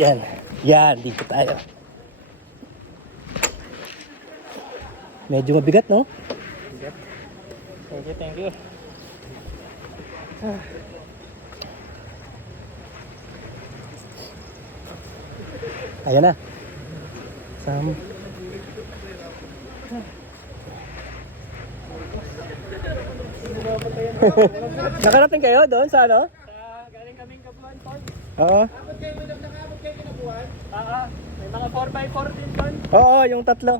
Yan. Yan, dito tayo. Medyo mabigat, no? Bigat. Thank you. Ayan na. Sam. Nakarating kayo doon sa ano? Galing kaming Kabuuan, Tol. Oo. Abot kayo kinabuhan? Oo. May mga 4x4 din, Tol. Oo, yung tatlo.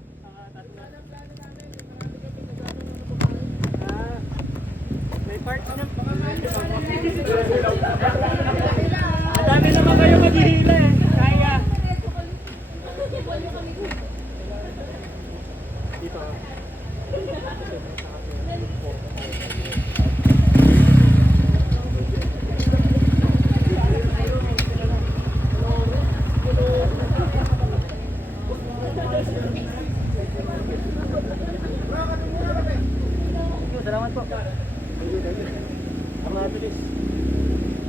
May parts na. Ang dami naman kayo maghihila eh. Kaya. Dito. Salamat po. Ang mabilis.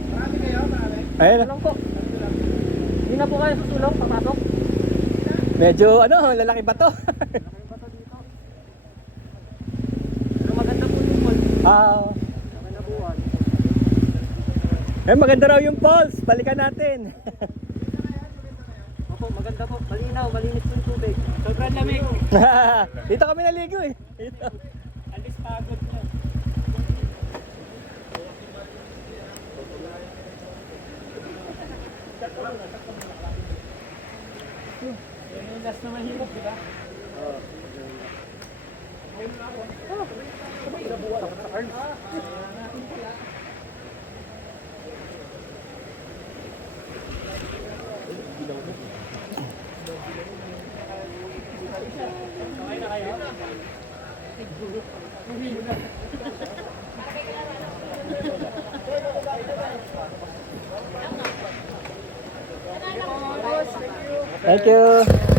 Marami kayo? Marami? Ayun. Sulong po. Hindi na po kayo susulong, papasok. Medyo ano, lalaki ba to? Malaking bato dito. Pero maganda po yung pool. Kami nabuhan. Maganda raw yung falls. Balikan natin. Opo, maganda po. Malinaw, malinis po yung tubig. Sobrang lamig. Dito kami naligo eh. Dito. Alis pagod nyo. Yung last na mahirap, di ba? Oo. Okay na kayo? Thank you.